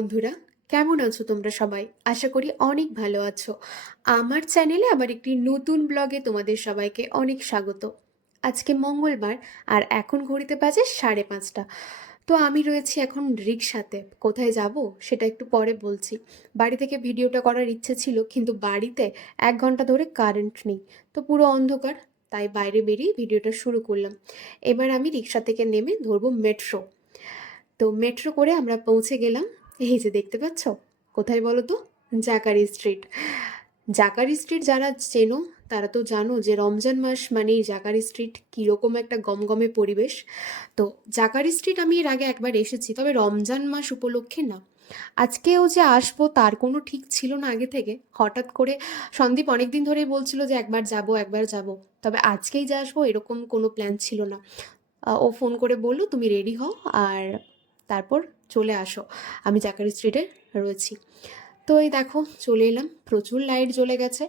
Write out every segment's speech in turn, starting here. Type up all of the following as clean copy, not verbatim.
বন্ধুরা, কেমন আছো তোমরা সবাই? আশা করি অনেক ভালো আছো। আমার চ্যানেলে আমার একটি নতুন ব্লগে তোমাদের সবাইকে অনেক স্বাগত। আজকে মঙ্গলবার আর এখন ঘড়িতে বাজে 5:30। তো আমি রয়েছি এখন রিকশাতে। কোথায় যাব সেটা একটু পরে বলছি। বাড়ি থেকে ভিডিওটা করার ইচ্ছে ছিল, কিন্তু বাড়িতে 1 ঘন্টা ধরে কারেন্ট নেই। তো পুরো অন্ধকার, তাই বাইরে বেরিয়ে ভিডিওটা শুরু করলাম। এবার আমি রিকশা থেকে নেমে ধরবো মেট্রো। তো মেট্রো করে আমরা পৌঁছে গেলাম, এই যে দেখতে পাচ্ছ। কোথায় বলো তো? জাকারি স্ট্রিট। জাকারি স্ট্রিট যারা চেনো তারা তো জানো যে রমজান মাস মানেই জাকারি স্ট্রিট কীরকম একটা গমগমে পরিবেশ। তো জাকারি স্ট্রিট আমি এর আগে একবার এসেছি, তবে রমজান মাস উপলক্ষে না। আজকেও যে আসবো তার কোনো ঠিক ছিল না আগে থেকে। হঠাৎ করে সন্দীপ অনেক দিন ধরেই বলছিল যে একবার যাব একবার যাব, তবে আজকেই যে আসবো এরকম কোনো প্ল্যান ছিল না। ও ফোন করে বললো তুমি রেডি হও আর তারপর চলে আসো, আমি জাকারি স্ট্রিটে রয়েছি। তো এই দেখো চলে এলাম, প্রচুর লাইট জ্বলে গেছে।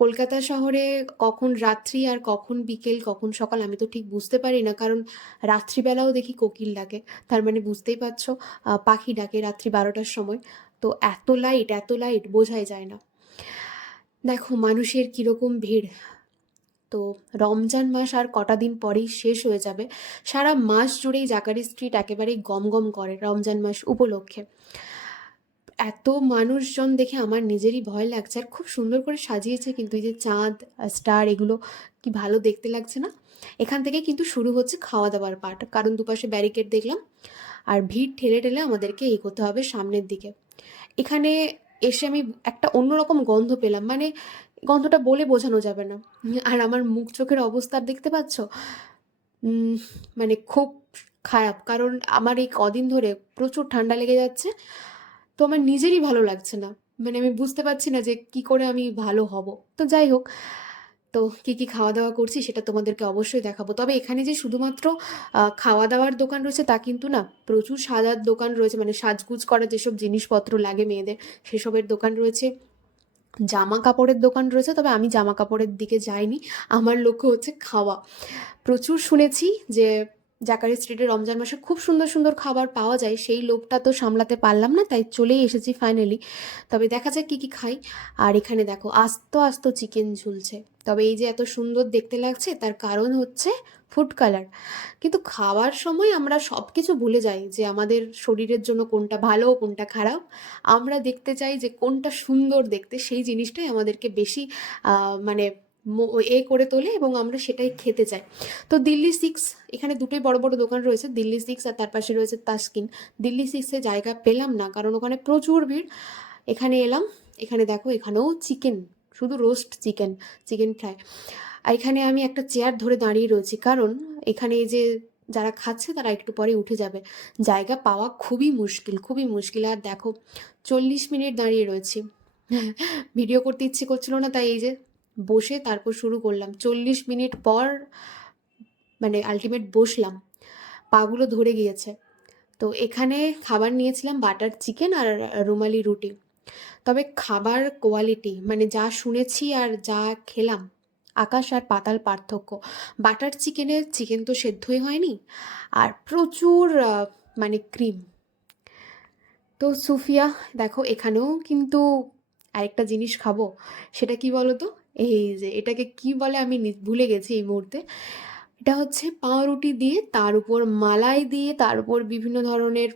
কলকাতা শহরে কখন রাত্রি আর কখন বিকেল কখন সকাল আমি তো ঠিক বুঝতে পারি না, কারণ রাত্রিবেলাও দেখি কোকিল ডাকে। তার মানে বুঝতেই পারছো, পাখি ডাকে রাত্রি 12টার সময়। তো এত লাইট বোঝাই যায় না। দেখো মানুষের কীরকম ভিড়। তো রমজান মাস আর কটা দিন পরেই শেষ হয়ে যাবে। সারা মাস জুড়েই জাকারি স্ট্রিট একেবারেই গমগম করে রমজান মাস উপলক্ষে। এত মানুষজন দেখে আমার নিজেরই ভয় লাগছে, আর খুব সুন্দর করে সাজিয়েছে কিন্তু, এই যে চাঁদ স্টার এগুলো কি ভালো দেখতে লাগছে না। এখান থেকে কিন্তু শুরু হচ্ছে খাওয়া দাওয়ার পার্ট, কারণ দুপাশে ব্যারিকেড দেখলাম আর ভিড় ঠেলে ঠেলে আমাদেরকে এগোতে হবে সামনের দিকে। এখানে এসে আমি একটা অন্যরকম গন্ধ পেলাম, মানে গন্ধটা বলে বোঝানো যাবে না। আর আমার মুখ চোখের অবস্থা দেখতে পাচ্ছ, মানে খুব খারাপ, কারণ আমার এই কদিন ধরে প্রচুর ঠান্ডা লেগে যাচ্ছে। তো আমার নিজেরই ভালো লাগছে না, মানে আমি বুঝতে পারছি না যে কি করে আমি ভালো হব। তো যাই হোক, তো কি কি খাওয়া দাওয়া করছি সেটা তোমাদেরকে অবশ্যই দেখাবো। তবে এখানে যে শুধুমাত্র খাওয়া দাওয়ার দোকান রয়েছে তা কিন্তু না, প্রচুর সাজার দোকান রয়েছে, মানে সাজগুজ করার যেসব জিনিসপত্র লাগে মেয়েদের সেসবের দোকান রয়েছে, জামা কাপড়ের দোকান রয়েছে। তবে আমি জামা কাপড়ের দিকে যাইনি, আমার লক্ষ্য হচ্ছে খাওয়া। প্রচুর শুনেছি যে জাকারি স্ট্রিটে রমজান মাসে খুব সুন্দর সুন্দর খাবার পাওয়া যায়, সেই লোভটা তো সামলাতে পারলাম না, তাই চলেই এসেছি ফাইনালি। তবে দেখা যাক কী কী খাই। আর এখানে দেখো আস্ত আস্ত চিকেন ঝুলছে। তবে এই যে এত সুন্দর দেখতে লাগছে তার কারণ হচ্ছে ফুড কালার। কিন্তু খাওয়ার সময় আমরা সব কিছু ভুলে যাই যে আমাদের শরীরের জন্য কোনটা ভালো কোনটা খারাপ। আমরা দেখতে চাই যে কোনটা সুন্দর দেখতে, সেই জিনিসটাই আমাদেরকে বেশি মানে করে তোলে এবং আমরা সেটাই খেতে চাই। তো দিল্লি সিক্স, এখানে দুটোই বড় বড় দোকান রয়েছে, দিল্লি সিক্স আর তার পাশে রয়েছে তাসকিন। দিল্লি সিক্সে জায়গা পেলাম না কারণ ওখানে প্রচুর ভিড়। এখানে এলাম, এখানে দেখো এখানেও চিকেন, শুধু রোস্ট চিকেন, চিকেন ফ্রাই। আর এখানে আমি একটা চেয়ার ধরে দাঁড়িয়ে রয়েছি, কারণ এখানে এই যে যারা খাচ্ছে তারা একটু পরে উঠে যাবে। জায়গা পাওয়া খুবই মুশকিল, খুবই মুশকিল। আর দেখো 40 মিনিট দাঁড়িয়ে রয়েছি। ভিডিও করতে ইচ্ছে করছিল না, তাই এই যে বসে তারপর শুরু করলাম। 40 মিনিট পর মানে আলটিমেট বসলাম, পাগুলো ধরে গিয়েছে। তো এখানে খাবার নিয়েছিলাম বাটার চিকেন আর রুমালি রুটি। তবে খাবার কোয়ালিটি, মানে যা শুনেছি আর যা খেলাম, আকাশ আর পাতাল পার্থক্য। বাটার চিকেনের চিকেন তো সেদ্ধই হয়নি, আর প্রচুর মানে ক্রিম। তো সুফিয়া দেখো এখানেও কিন্তু আরেকটা জিনিস খাবো, সেটা কি বলো তো? এই যে এটাকে কি বলে আমি ভুলে গেছি এই মুহূর্তে। এটা হচ্ছে পাউরুটি দিয়ে তার উপর মালাই দিয়ে তার উপর বিভিন্ন ধরনের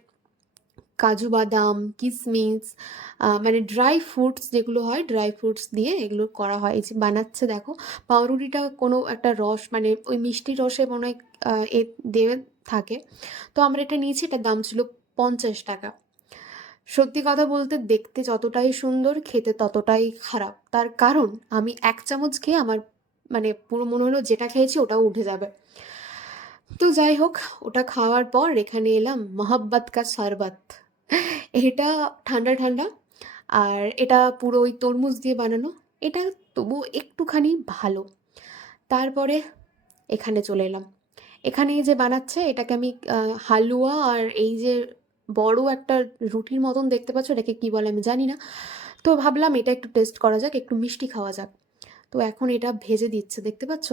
কাজু বাদাম কিশমিশ, মানে ড্রাই ফ্রুটস যেগুলো হয় ড্রাই ফ্রুটস দিয়ে এগুলো করা হয়। এই যে বানাচ্ছে দেখো, পাউরুটিটা কোনো একটা রস, মানে ওই মিষ্টি রসে মনে হয় এ দেবে থাকে। তো আমরা এটা নিয়েছি, এটার দাম ছিল 50 টাকা। সত্যি কথা বলতে দেখতে যতটাই সুন্দর খেতে ততটাই খারাপ, তার কারণ আমি 1 চামচ খেয়ে আমার মানে পুরো মনে হলো যেটা খেয়েছি ওটাও উঠে যাবে। তো যাই হোক, ওটা খাওয়ার পর এখানে এলাম মহাব্বত কা শরবত। এটা ঠান্ডা ঠান্ডা, আর এটা পুরো ওই তরমুজ দিয়ে বানানো। এটা তবুও একটুখানি ভালো। তারপরে এখানে চলে এলাম, এখানে এই যে বানাচ্ছে এটাকে আমি হালুয়া, আর এই যে বড় একটা রুটির মতন দেখতে পাচ্ছ, এটাকে কি বলে আমি জানি না। তো ভাবলাম এটা একটু টেস্ট করা যাক, একটু মিষ্টি খাওয়া যাক। তো এখন এটা ভেজে দিচ্ছে, দেখতে পাচ্ছ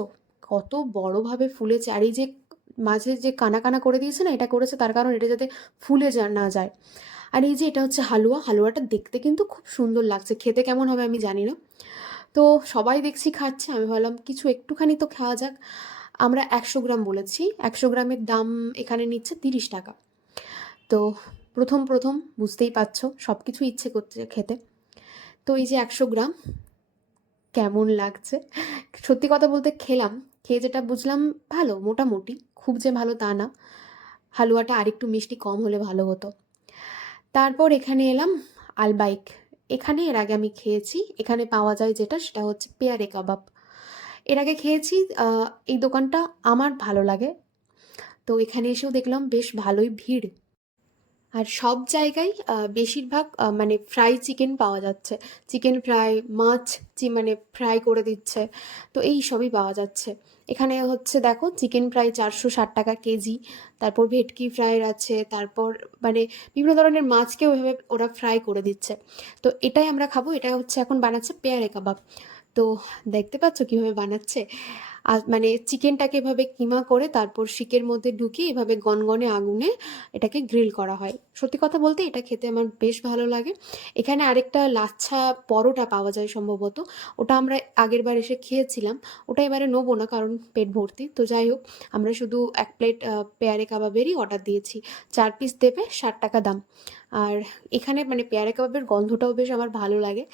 কত বড়ভাবে ফুলেছে। আর এই যে মাঝে যে কানা কানা করে দিয়েছে না, এটা করেছে তার কারণ এটা যাতে ফুলে না যায়। আর এই যে এটা হচ্ছে হালুয়া, হালুয়াটা দেখতে কিন্তু খুব সুন্দর লাগছে, খেতে কেমন হবে আমি জানি না। তো সবাই দেখছি খাচ্ছে, আমি ভাবলাম কিছু একটুখানি তো খাওয়া যাক। আমরা 100 গ্রাম বলেছি, 100 গ্রামের দাম এখানে নিচ্ছে 30 টাকা। তো প্রথম বুঝতেই পারছো সব কিছু ইচ্ছে করছে খেতে। তো এই যে 100 গ্রাম কেমন লাগছে, সত্যি কথা বলতে খেলাম, খেয়ে যেটা বুঝলাম ভালো মোটামুটি, খুব যে ভালো তা না, হালুয়াটা আরেকটু মিষ্টি কম হলে ভালো হতো। তারপর এখানে এলাম আলবাইক। এখানে এর আগে আমি খেয়েছি, এখানে পাওয়া যায় যেটা সেটা হচ্ছে পেয়ারে কাবাব। এর আগে খেয়েছি, এই দোকানটা আমার ভালো লাগে। তো এখানে এসেও দেখলাম বেশ ভালোই ভিড়। আর সব জায়গায় বেশিরভাগ মানে ফ্রাই চিকেন পাওয়া যাচ্ছে, চিকেন ফ্রাই, মাছ মানে ফ্রাই করে দিচ্ছে, তো এই সবই পাওয়া যাচ্ছে। এখানে হচ্ছে দেখো চিকেন ফ্রাই 460 টাকা কেজি, তারপর ভেটকি ফ্রাই আছে, তারপর মানে বিভিন্ন ধরনের মাছকেও এভাবে ওরা ফ্রাই করে দিচ্ছে। তো এটাই আমরা খাবো, এটা হচ্ছে এখন বানাচ্ছে পেয়ারে কাবাব। তো দেখতে পাচ্ছ কিভাবে বানাচ্ছে, আর মানে চিকেনটাকে এভাবে কিমা করে তারপর শিকের মধ্যে ঢুকিয়ে এভাবে গনগনে আগুনে এটাকে গ্রিল করা হয়। সত্যি কথা বলতে এটা খেতে আমার বেশ ভালো লাগে। এখানে আরেকটা লাচ্ছা পরোটা পাওয়া যায় সম্ভবত, ওটা আমরা আগের বার এসে খেয়েছিলাম, ওটা এবারে নেবো না কারণ পেট ভর্তি। তো যাই হোক, আমরা শুধু 1 প্লেট পেয়ারে কাবাবেরই অর্ডার দিয়েছি, 4 পিস দেবে, 60 টাকা দাম। আর এখানে মানে পেয়ারে কাবাবের গন্ধটাও বেশ আমার ভালো লাগে।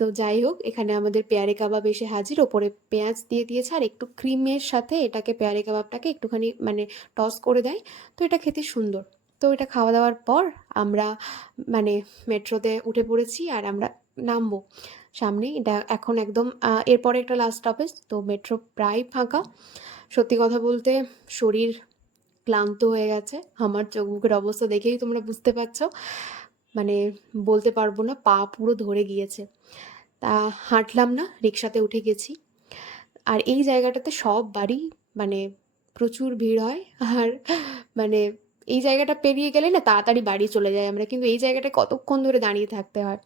তো যাই হোক, এখানে আমাদের পেয়ারে কাবাব এসে হাজির, ওপরে পেঁয়াজ দিয়ে দিয়েছে আর একটু ক্রিমের সাথে এটাকে পেয়ারে কাবাবটাকে একটুখানি মানে টস করে দেয়, তো এটা খেতে সুন্দর। তো এটা খাওয়া দাওয়ার পর আমরা মানে মেট্রোতে উঠে পড়েছি আর আমরা নামবো সামনেই, এটা এখন একদম এরপরে একটা লাস্ট স্টপেজ, তো মেট্রো প্রায় ফাঁকা। সত্যি কথা বলতে শরীর ক্লান্ত হয়ে গেছে, আমার চোখ মুখের অবস্থা দেখেই তোমরা বুঝতে পারছো, মানে বলতে পারবো না, পা পুরো ধরে গিয়েছে। তা হাঁটলাম না, রিক্সাতে উঠে গেছি। আর এই জায়গাটাতে সব বাড়ি মানে প্রচুর ভিড় হয়, আর মানে এই জায়গাটা পেরিয়ে গেলে না তাড়াতাড়ি বাড়ি চলে যায় আমরা, কিন্তু এই জায়গাটায় কতক্ষণ ধরে দাঁড়িয়ে থাকতে হয়।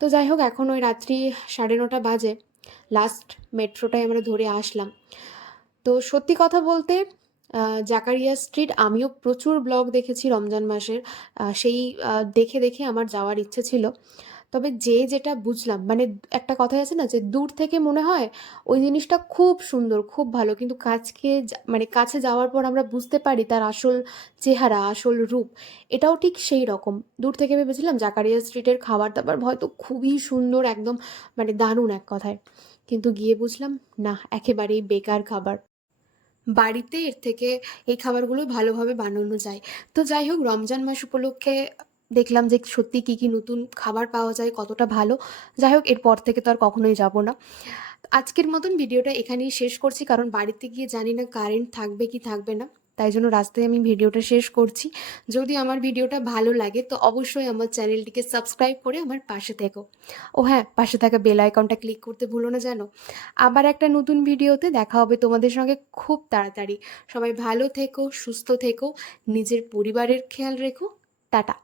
তো যাই হোক, এখন ওই রাত্রি 9:30 বাজে, লাস্ট মেট্রোটাই আমরা ধরে আসলাম। তো সত্যি কথা বলতে জাকারিয়া স্ট্রিট আমিও প্রচুর ব্লগ দেখেছি রমজান মাসের, সেই দেখে দেখে আমার যাওয়ার ইচ্ছে ছিল। তবে যেটা বুঝলাম মানে একটা কথাই আছে না যে দূর থেকে মনে হয় ওই জিনিসটা খুব সুন্দর খুব ভালো, কিন্তু মানে কাছে যাওয়ার পর আমরা বুঝতে পারি তার আসল চেহারা, আসল রূপ। এটাও ঠিক সেই রকম, দূর থেকে ভেবেছিলাম জাকারিয়া স্ট্রিটের খাবার দাবার হয়তো খুবই সুন্দর একদম, মানে দারুণ এক কথায়, কিন্তু গিয়ে বুঝলাম না, একেবারেই বেকার খাবার। বাড়িতে এর থেকে এই খাবারগুলো ভালোভাবে বানানো যায়। তো যাই হোক, রমজান মাস উপলক্ষে দেখলাম যে সত্যি কী কী নতুন খাবার পাওয়া যায়, কতটা ভালো। যাই হোক, এরপর থেকে তো আর কখনোই যাব না। আজকের মতন ভিডিওটা এখানেই শেষ করছি, কারণ বাড়িতে গিয়ে জানি না কারেন্ট থাকবে কি থাকবে না, তাই জন্য রাস্তায় আমি ভিডিওটা শেষ করছি। যদি আমার ভিডিওটা ভালো লাগে তো অবশ্যই আমার চ্যানেলটিকে সাবস্ক্রাইব করে আমার পাশে থেকো। ও হ্যাঁ, পাশে থাকা বেল আইকনটা ক্লিক করতে ভুলো না যেন। আবার একটা নতুন ভিডিওতে দেখা হবে তোমাদের সঙ্গে খুব তাড়াতাড়ি। সবাই ভালো থেকো, সুস্থ থেকো, নিজের পরিবারের খেয়াল রেখো। টাটা।